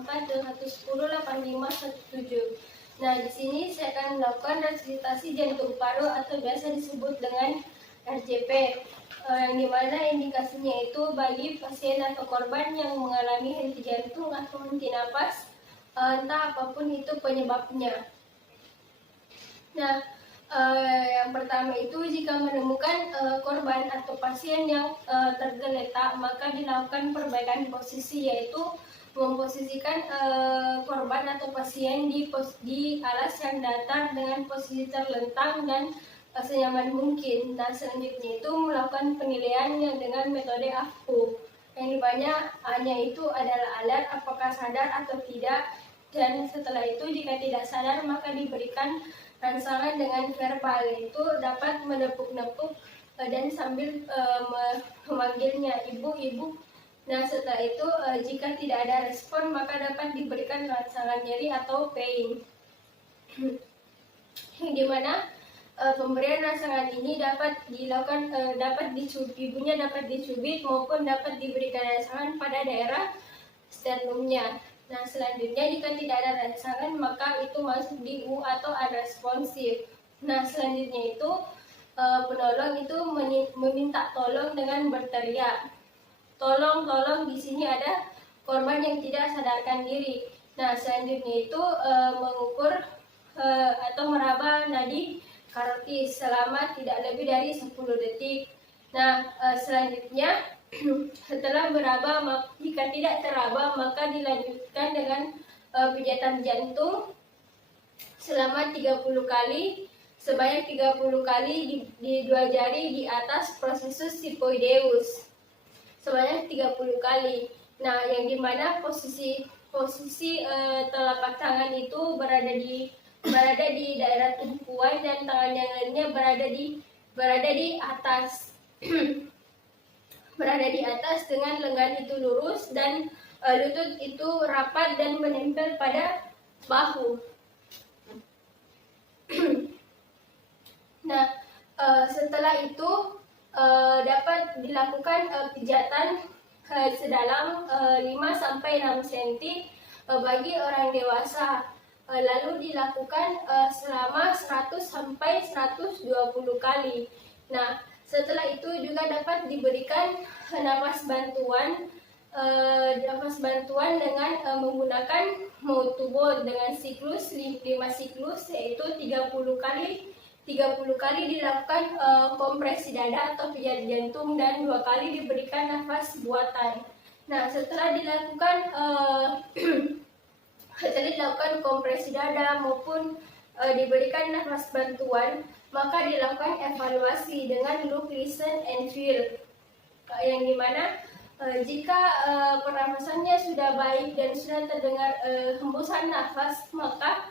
104-110-85-17. Nah, di sini saya akan melakukan resusitasi jantung paru atau biasa disebut dengan RJP, yang dimana indikasinya itu bagi pasien atau korban yang mengalami henti jantung atau henti napas, entah apapun itu penyebabnya. Nah, yang pertama itu jika menemukan korban atau pasien yang tergeletak, maka dilakukan perbaikan posisi, yaitu memposisikan korban atau pasien di alas yang datar dengan posisi terlentang dan senyaman mungkin. Nah, selanjutnya itu melakukan penilaian yang dengan metode AFU, yang dimana hanya itu adalah alat apakah sadar atau tidak, dan setelah itu jika tidak sadar maka diberikan rangsangan dengan verbal, yaitu dapat menepuk-nepuk dan sambil memanggilnya ibu-ibu. Nah, setelah itu jika tidak ada respon maka dapat diberikan rangsangan nyeri atau pain, yang dimana pemberian rangsangan ini dapat dilakukan ibunya dapat dicubit maupun dapat diberikan rangsangan pada daerah sternumnya. Nah, selanjutnya jika tidak ada rangsangan maka itu masuk di U atau unresponsive. Nah, selanjutnya itu penolong itu meminta tolong dengan berteriak. Tolong, tolong, di sini ada korban yang tidak sadarkan diri. Nah, selanjutnya itu mengukur atau meraba nadi karotis selama tidak lebih dari 10 detik. Nah, selanjutnya setelah meraba, jika tidak teraba maka dilanjutkan dengan pijatan jantung selama 30 kali, sebanyak 30 kali di 2 jari di atas prosesus sifoideus sebanyak 30 kali. Nah, yang dimana posisi telapak tangan itu berada di daerah tumpuan dan tangan yang lainnya berada di atas berada di atas dengan lengan itu lurus dan lutut itu rapat dan menempel pada bahu. Nah, setelah itu dapat dilakukan pijatan sedalam 5-6 cm bagi orang dewasa, lalu dilakukan selama 100-120 kali. Nah, setelah itu juga dapat diberikan napas bantuan dengan menggunakan mouthball dengan siklus 5 siklus, yaitu 30 kali dilakukan kompresi dada atau pijat jantung dan 2 kali diberikan nafas buatan. Nah, setelah dilakukan kompresi dada maupun diberikan nafas bantuan, maka dilakukan evaluasi dengan look, listen, and feel, yang dimana jika pernapasannya sudah baik dan sudah terdengar hembusan nafas, maka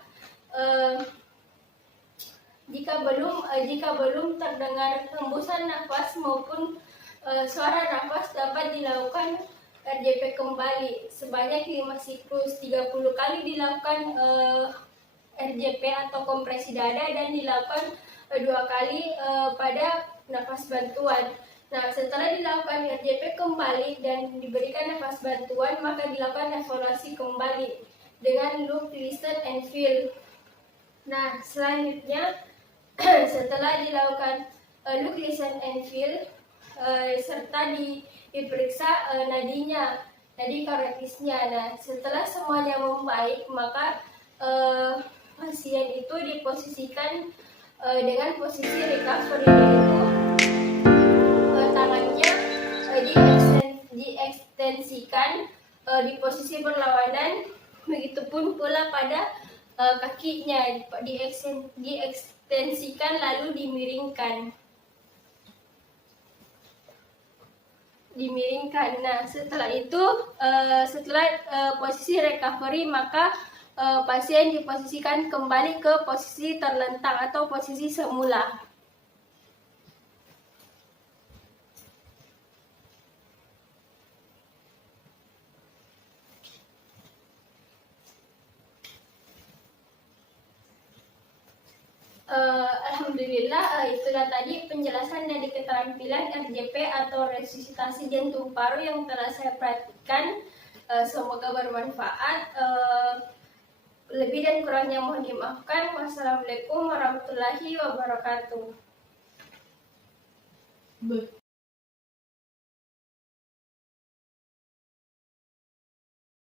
jika belum terdengar hembusan nafas maupun suara nafas, dapat dilakukan RJP kembali sebanyak 5 siklus, 30 kali dilakukan RJP atau kompresi dada dan dilakukan 2 kali pada nafas bantuan. Nah, setelah dilakukan RJP kembali dan diberikan nafas bantuan, maka dilakukan evaluasi kembali dengan look, listen, and feel. Nah, selanjutnya setelah dilakukan look, listen, and feel serta diperiksa nadi karotisnya. Nah, setelah semuanya membaik, maka pasien itu diposisikan dengan posisi recovery, yaitu tangannya diekstensikan di posisi berlawanan, begitupun pula pada kakinya diekstensikan lalu dimiringkan. Nah, setelah itu setelah posisi recovery, maka pasien diposisikan kembali ke posisi terlentang atau posisi semula. Alhamdulillah, itulah tadi penjelasan dari keterampilan RJP atau resusitasi jantung paru yang telah saya perhatikan. Semoga bermanfaat. Lebih dan kurangnya mohon dimaafkan. Wassalamualaikum warahmatullahi wabarakatuh.